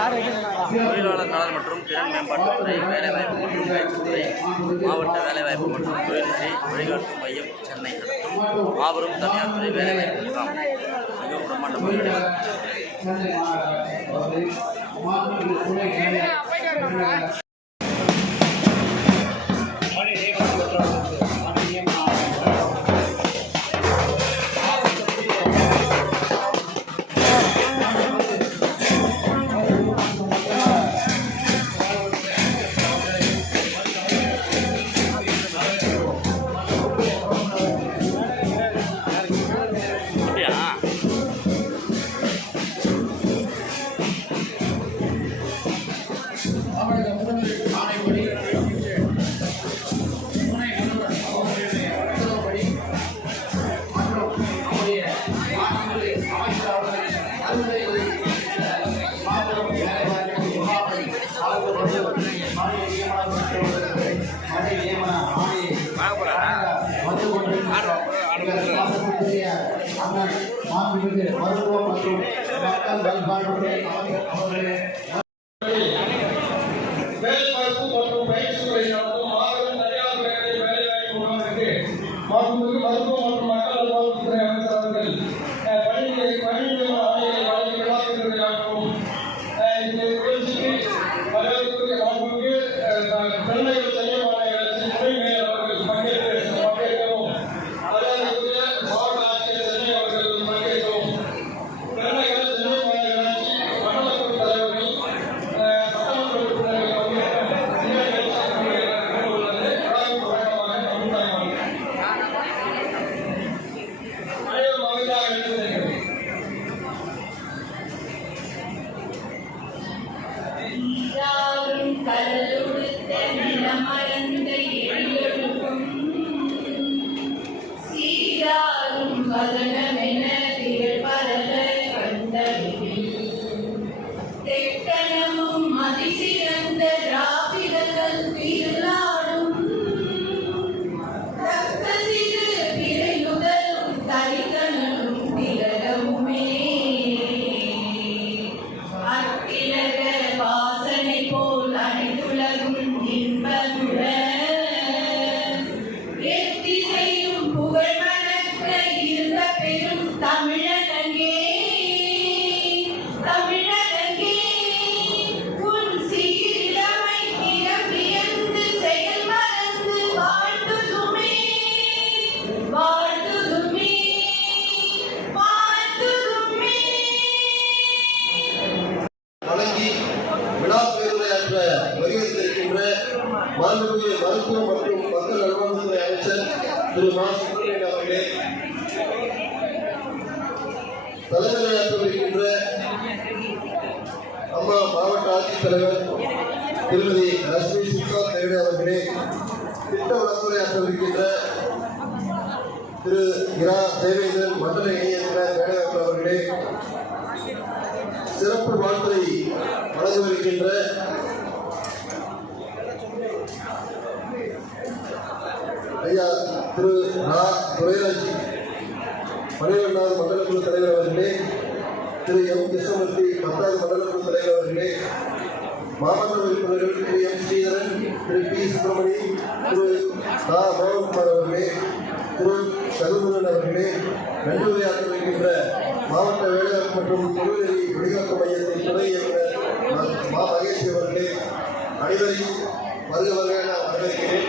தொழிலாளர் நலன் மற்றும் திறன் மேம்பாட்டுத்துறை, வேலைவாய்ப்பு மற்றும் பயிற்சித்துறை, மாவட்ட வேலைவாய்ப்பு மற்றும் தொழில்நெறி வழிகாட்டும் மையம் சென்னை நடத்தும் மாபெரும் தனியார் துறை வேலைவாய்ப்பு முகாம் மிகவும் பிரம்மாண்டமாக மருத்துவம் மற்றும் மக்கள் நல்வாழ்வுத்துறை வேலைவாய்ப்பு மற்றும் பயிற்சித்துறை நடத்தும் மாபெரும் தனியார் துறை வேலைவாய்ப்பு முகாமிற்கு மருத்துவம் மற்றும் மக்கள் நல்வாழ்வுத்துறை அமைச்சர் அவர்கள் பணிநிலை ஆணையை வழங்கி விழாக்களுக்காகவும் இந்த நிகழ்ச்சிக்கு வரவேற்புக்கு மாண்புமிகு திருநெல்வேலி சென்னை மாநகராட்சி துணை மேயர் அவர்கள் பங்கேற்கவும் மரியாதைக்குரிய மாவட்ட ஆட்சியர் சென்னை அவர்கள் பங்கேற்கவும் திருநெல்வேலி சென்னை மாநகராட்சி மண்டலக்குழு தலைவர்கள் சட்டமன்ற உறுப்பினர்கள் மாண்புமிகு மருத்துவம் மற்றும் மக்கள் நல்வாழ்வுத்துறை அமைச்சர் திரு மா. சுப்பிரமணியன் அவர்களே, தலைமையாற்றவிருக்கின்ற அம்மா மாவட்ட ஆட்சித்தலைவர் திருமதி லட்சுமி சுஷ்மா தேவடே அவர்களே, திட்ட வழங்குரையாற்றவிருக்கின்ற திரு இரா தேவேந்திரன் மண்டல இணையத்தினர் வேலைவாய்ப்பு அவர்களே, சிறப்பு வாழ்த்துறை வழங்கவிருக்கின்ற ஐயா திரு ரா. துரைராஜ் 12வது மண்டலக்குழு தலைவர் அவர்களே, திரு எம். கிருஷ்ணமூர்த்தி 10வது மண்டலக்குழு தலைவர் அவர்களே, மாவட்ட உறுப்பினர்கள் திரு எம். ஸ்ரீதரன், திரு பி. சுப்பிரமணி, திரு ரா. மோகன்குமார் அவர்களே, திரு சகுமுருகன் அவர்களே, நன்றியுரையாற்றவிருக்கின்ற மாவட்ட வேலைவாய்ப்பு மற்றும் தொழில்நெறி வழிகாட்டு மையத்தின் துணை இயக்குநர் மா. மகேஷ் அவர்களே, அனைவரையும் வருக வருக என வரவேற்கிறேன்.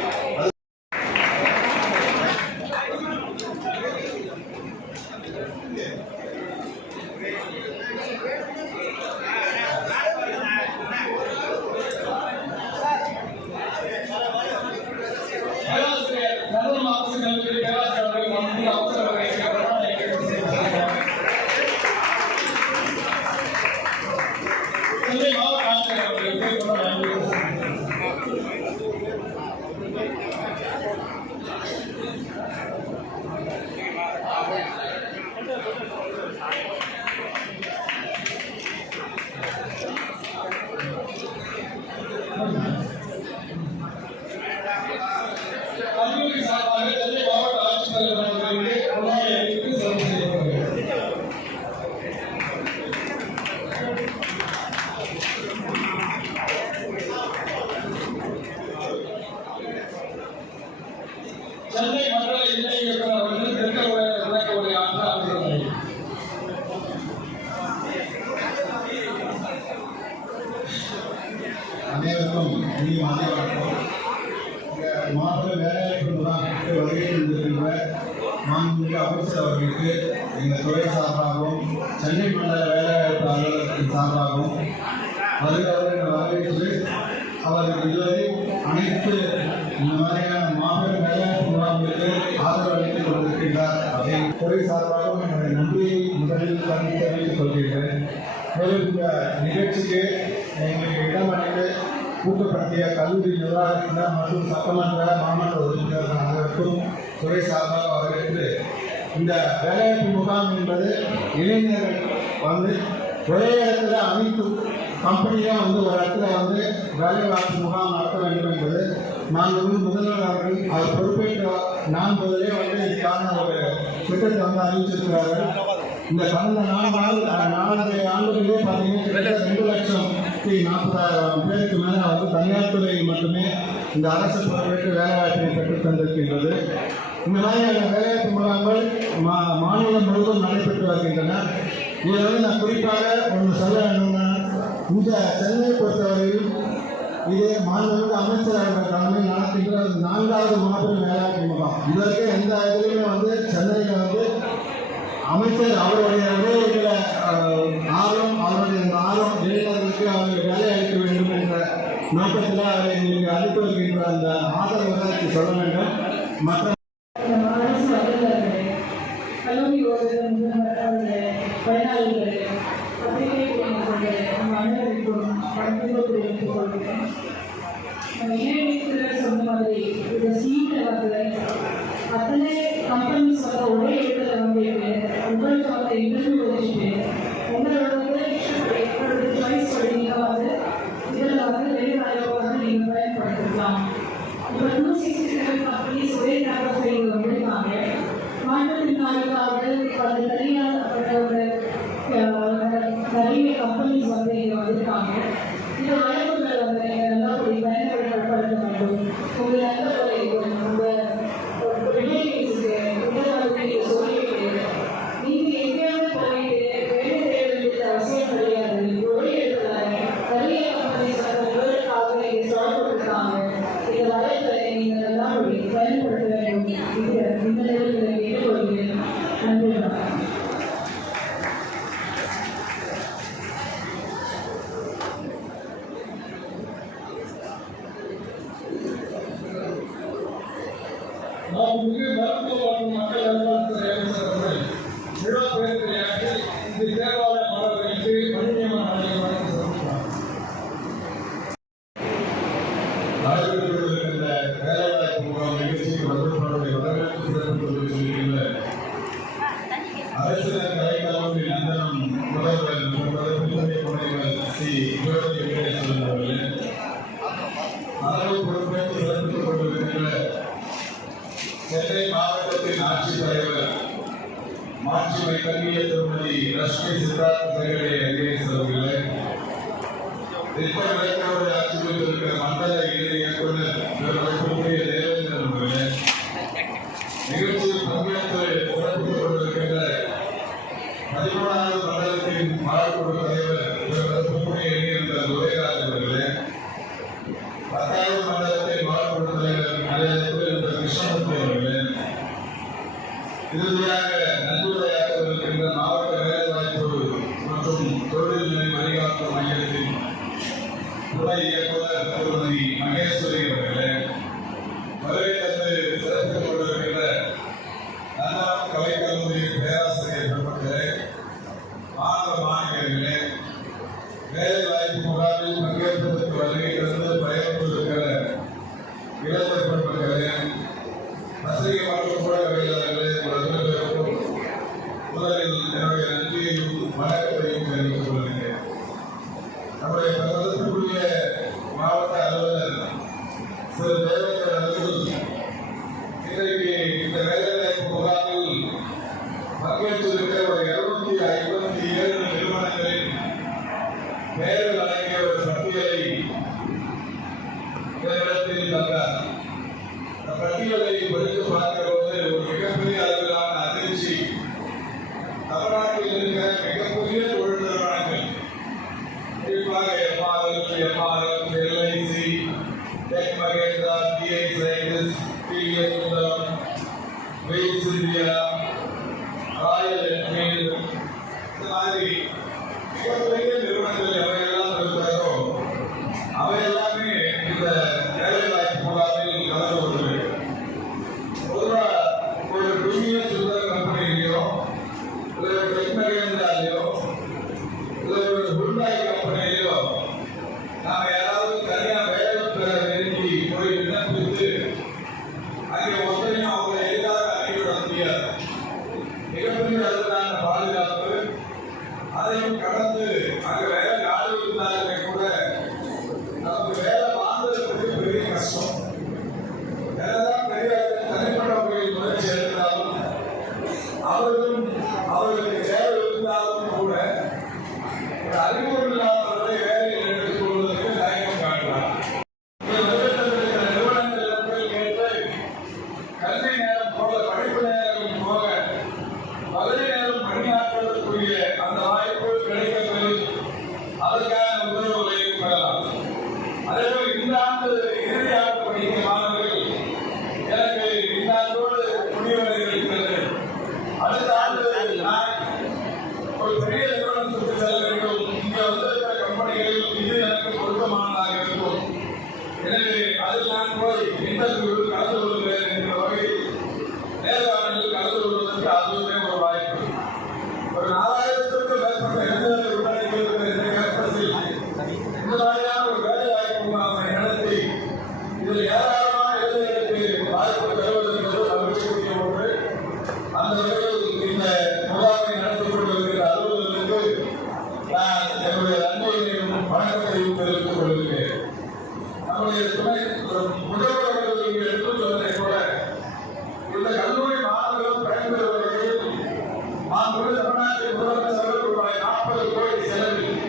சென்னை மண்டல இணை இயக்குனர் அவர்கள் விளக்க உரையாற்ற அவர்களை அனைவருக்கும் இனிய மதிய வணக்கம். மாவட்ட வேலைவாய்ப்பு முகாமுக்கு வருகை தந்திருக்கின்ற மாண்புமிகு அமைச்சர் அவர்களுக்கு எங்கள் துறை சார்பாகவும் சென்னை மண்டல வேலைவாய்ப்பு அலுவலகத்தின் சார்பாகவும் வருகிறவர்கள் வரவேற்று அவர்கள் இதுவரை அனைத்து இந்த மாதிரியான மாபெரும் வேலைவாய்ப்பு முகாம்களுக்கு ஆதரவு அளித்துக் கொண்டிருக்கின்றார். அதை துறை சார்பாகவும் என்னுடைய நன்றியை முதலில் தெரிவித்துக் கொள்கிறேன். மேலும் இந்த நிகழ்ச்சிக்கு எங்களுக்கு இடமளித்து ஊக்கப்படுத்திய கல்லூரி நிர்வாகத்தினர் மற்றும் சட்டமன்ற மாமன்ற உறுப்பினர்கள் அனைவருக்கும் துறை சார்பாக வரவேற்று இந்த வேலைவாய்ப்பு முகாம் என்பது இளைஞர்கள் வந்து ஒரே இடத்துல அனைத்து கம்பெனியும் ஒரு இடத்துல வேலைவாய்ப்பு முகாம் நடத்த வேண்டும் என்பது நான் முதல்வர் அவர்கள் அவர் பொறுப்பேற்ற நான் முதலே இதுக்கான ஒரு திட்டத்தை அறிவிச்சிருக்கிறார்கள். இந்த கடந்த 4 ஆண்டுகளே பார்த்தீங்கன்னா 2,40,000 பேருக்கு மேலே தனியார் துறையில் மட்டுமே இந்த அரசு பொறுப்பேற்று வேலைவாய்ப்பை பெற்றுத் தந்திருக்கின்றது. இந்த மாதிரியான வேலைவாய்ப்பு முகாம்கள் மாநிலம் முழுவதும் நடைபெற்று வருகின்றன. இதில் நான் குறிப்பாக ஒன்று சொல்ல வேண்டும்னா, இந்த சென்னையை பொறுத்தவரையில் இது மாநில அமைச்சர் அவர்கள் தலைமையில் நடக்கின்ற 4வது மாபெரும் வேலைவாய்ப்பு முகாம். இதற்கு எந்த இதுலையுமே சென்னையில் அமைச்சர் அவருடைய உதவிகளை அவருடைய ஆர்வம் இளைஞர்களுக்கு அவர்கள் வேலை அளிக்க வேண்டும் என்ற நோக்கத்தில் அவரை நீங்கள் அளித்து வருகின்ற அந்த ஆதரவுகளை சொல்ல வேண்டும். மற்ற கல்லூரி பயனாளிகள் அனைவருக்கும் சொன்ன மாதிரி இந்த சீட்டை அத்தனை கம்பெனிஸ் ஒரே இடத்துல உங்களுக்கு இன்டர்வியூ வச்சுட்டு உங்களோட சாய்ஸ் படி நீங்கள் இதில் வெளிநாளில் நீங்கள் பயன்படுத்திக்கலாம். இப்போ 267 கம்பெனிஸ் ஒரே நேரத்தில் வந்திருக்காங்க. மாற்றுத்திறனாளிக்காக பல நிறைய கம்பெனிஸ் இங்கே வந்திருக்காங்க. இந்த வாய்ப்புகள் நீங்கள் நல்லா பயன்படுத்த வேண்டும். உங்கள் நல்ல உங்கள் ரிலேட்டிவ்ஸுக்கு உங்கள் சொல்லிட்டு நீங்கள் எங்கேயாவது போயிட்டு வேலை செய்ய வேண்டியது அவசியம் கிடையாது. ஒரே இடத்துல நிறைய கம்பெனிஸ் உங்களுக்காக இங்கே ஸ்டார்ட் பண்ணிருக்காங்க. இந்த வாய்ப்பை நீங்கள் நல்லா பயன்படுத்த வேண்டும். இந்த லெவலில் கேட்டுக்கொள்கிறேன். நன்றி. மருத்துவ மற்றும் மக்கள் நல்வாழ்வுத்துறை அமைச்சர் அவர்கள் விழா பேருரையாற்றி இந்த தேர்வாளர் மாணவர்களுக்கு பணி நியமன ஆணையம் வழங்கி சிறப்பித்தார். நடைபெற்றுள்ள வேலைவாய்ப்பு முகாம் நிகழ்ச்சிக்கு வந்திருப்பவருடைய வரவேற்பு சிறப்பு சொல்லியிருக்கின்ற அரசு கலைக்கல்லூரி நந்தனம் முதல்வர் முனைவர் சி. ஜோதி வெங்கடேஸ்வரன் அவர்களே, தலைமை பொறுப்பேற்று சிறப்பித்துக் கொண்டிருக்கின்ற சென்னை மாவட்டத்தின் ஆட்சித்தலைவர் மாட்சிமை கல்விய திருமதி லட்சுமி சித்தார்த்த சேகரே ஐஏஎஸ் அவர்களே, திட்ட விளக்கவுரை ஆட்சி பெற்றிருக்கிற மண்டல இணை இயக்குனர் தேவேந்திரன் அவர்களே, நிகழ்ச்சியில் பங்கேற்று சிறப்பித்துக் கொண்டிருக்கின்ற 13வது மண்டலத்தின் மாவட்ட தலைவர் என்கின்ற துரைராஜ் அவர்களே, 10வது மண்டலத்தின் மாவட்ட தலைவர் கிருஷ்ணமூர்த்தி அவர்களே, இறுதியாக நன்றியுரையாற்றவிருக்கின்ற மாவட்ட வேலைவாய்ப்பு மற்றும் தொழில்நிலை வழிகாட்டு மையத்தின் துணை இயக்குனர் திருமதி மகேஸ்வரி அவர்களே, வருகை தந்து சிறப்பித்துக் கொண்டிருக்கின்ற நந்தனம் கலைக்கல்லூரி பேராசிரியர் பெருமக்களே, மாணவ மாணவியர்களே, வேலைவாய்ப்பு முகாமில் பங்கேற்பதற்கு வருகை தந்து பயன்பெற்றிருக்கிற இளைஞர் பெருமக்களே, பத்திரிகை மற்றும் ஊடகவியலாளர்களே, அனைவருக்கும் முதலில் என்னுடைய நன்றியையும் வணக்கத்தையும் தெரிவித்துக் கொள்கிறேன். நம்முடைய மதிப்புக்குரிய மாவட்ட அலுவலர் திரு தேவேந்திரன் அவர்கள் இன்றைக்கு இந்த வேலைவாய்ப்பு முகாமில் பங்கேற்றிருக்கிற ஒரு 257 நிறுவனங்களின் பெயர்கள் அடங்கிய ஒரு பட்டியலை இந்த இடத்தில் தந்தார். பட்டியலை படித்து பார்க்கிற போது ஒரு மிகப்பெரிய அளவிலான அதிர்ச்சி. தமிழ்நாட்டில் இருக்கிற மிகப்பெரிய தொழில் நிறுவனங்கள், குறிப்பாக எம்ஆர்எஃப், எல்ஐசி, டெக் மகேந்திரா, டிஐ சைன்டிஸ், டிவிஎஸ் சுந்தரம், வெயில்ஸ் இந்தியா, ராயல் என்ஃபீல்டு, இந்த மாதிரி மிகப்பெரிய நிறுவனங்கள் எவையெல்லாம் இருக்கிறதோ அவை எல்லாமே இந்த வேலைவாய்ப்பு முகாமில் கலந்து கொள்கிறது. பொதுவாக ஒரு டிவிஎஸ் சுந்தரம் கம்பெனிலையோ இல்லை ஒரு டெக் மகேந்திராலையோ இல்லை ஒரு ஹுண்டாய் கம்பெனிலையோ நாம யாராவது தனியாக வேலை பெற வேண்டி போய் விண்ணப்பித்து அங்கே ஒன்றையும் அவங்க எளிதாக அனுப்பிவிட முடியாது. மிகப்பெரிய அளவிலான பாதுகாப்பு, அதையும் கடந்து அங்கே வேலை ஆள் இருந்தாலுமே கூட நமக்கு வேலை வாங்குறதுக்கு பெரிய கஷ்டம். என்னதான் பெரிய தனிப்பட்ட முறையில் முயற்சி எடுத்தாலும் அவர்களுக்கு வேலை இருந்தாலும் கூட ஒரு அறிமுகம் இல்லாதவர்களை வேலையில் எடுத்துக் கொள்வதற்கு தயக்கம் காட்டுறார். நிறுவனங்கள் கேட்டு கல்வி நேரம் போக, படிப்பு நேரம் போக, பகுதி நேரம் பணியாற்றுவதற்குரிய அந்த வாய்ப்பு கிடைக்கப்பெறும். அதற்கான உத்தரவுகளையும் பெறலாம். அதேபோல் இந்த ஆண்டு இறுதி ஆண்டு படிக்கும் மாணவர்கள் எனக்கு இந்த ஆண்டோடு முடிவடைகிறது. அடுத்த ஆண்டு நான் ஒரு பெரிய நிறுவனத்துக்கு செல்ல வேண்டும். இங்கே வந்திருக்கிற கம்பெனிகளில் இது எனக்கு பொருத்தமானதாக இருக்கும். எனவே அதில் நான் போய் இன்டர்வியூவில் கலந்து கொள்கிறேன் என்ற வகையில் நேர்காணலில் கலந்து கொள்வதற்கு அதுவுமே ஒரு வாய்ப்பு. ஒரு 4000க்கும் மேற்பட்ட இளைஞர்கள் உள்ளடங்கியிருக்கிற இந்த கேம்பஸில் இந்த மாதிரியான ஒரு வேலை வாய்ப்பு முகாமை நடத்தி இதில் ஏராளமான இளைஞர்களுக்கு வாய்ப்பு தருவது என்பது மகிழ்ச்சிக்குரிய ஒன்று. அந்த வகையில் இந்த முகாமை நடத்தி கொண்டிருக்கிற அலுவலர்களுக்கு நான் என்னுடைய நன்றியையும் வணக்கத்தையும் தெரிவித்துக் கொள்கிறேன். நம்முடைய துணை முதல்வர்கள் எடுத்துச் சொன்னதை கூட இந்த கல்லூரி மாணவர்கள் பயன்பெறும் வகையில் தமிழ்நாட்டில் முதலமைச்சர் ரூபாய் 40 கோடி செலவில்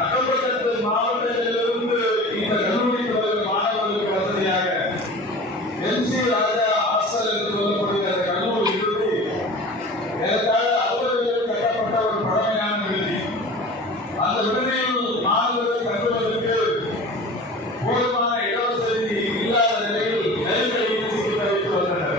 அக்கப்பட்ட மாவட்டத்திலிருந்து இந்த கல்லூரி தொடர்பு மாணவர்களுக்கு வசதியாக எம்சி ராஜா ஹாஸ்டல் என்று சொல்லக்கூடிய அந்த கல்லூரி விடுதி ஏற்கால அலுவலர்கள் கட்டப்பட்ட ஒரு பழமையான விடுதி. அந்த விடுதியில் மாணவர்கள் கட்டுவதற்கு போதுமான இடவசதி இல்லாத நிலையில் நெருக்கடியில் சிக்கி தவித்து வந்தனர்.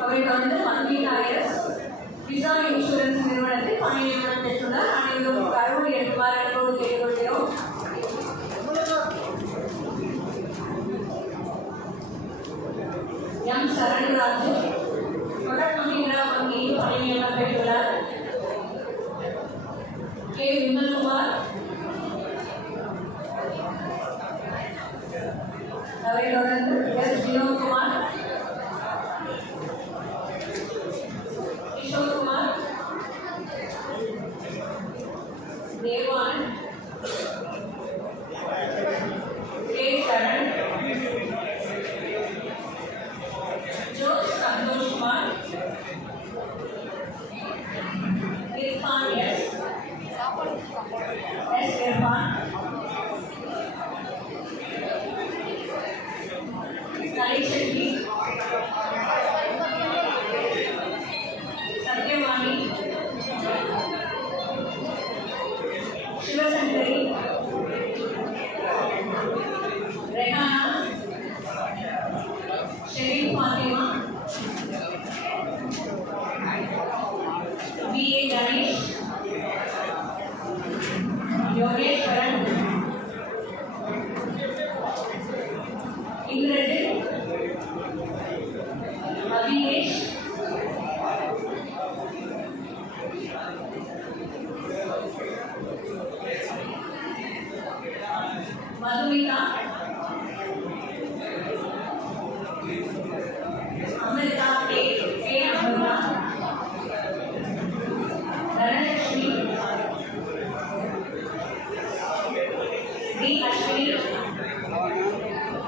அவருக்கு வந்து மந்திரியாளர் விசா இன்சூரன்ஸ் நிறுவனத்தில் பணி நியமனம் பெற்றுள்ளார். அனைவரும் கருவூர் எட்டுமாறு அன்போடு கேட்டுக்கொள்கிறோம். எம் சரண்ராஜ் கொடக் மஹிந்திரா வங்கியில் பணி நியமனம் பெற்றுள்ளார். கே விமல்குமார் அவரை தொடர்ந்து S Vinothkumar, Kishore Kumar, Devan, K Saran, Jose Santhosh Kumar, Irfan S Irfan, Kalaiselvi, Sathyavani, Sivasankari, Rehana, Sharif Fathima, B.A. Ganesh, Yogeswaran, Indrajith, Abhilesh, Madhumitha, D Ashwini,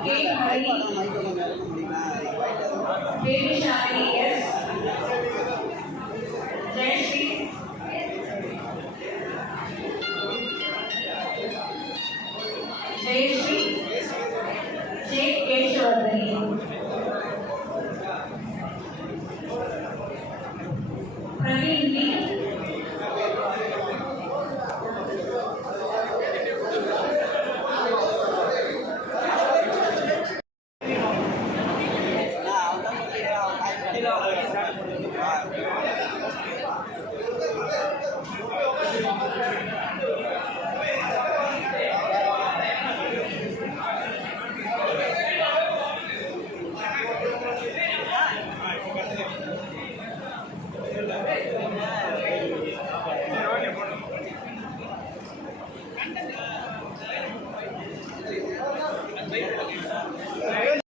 K Hari, Baby Shalini S, Jayasree, Jayashree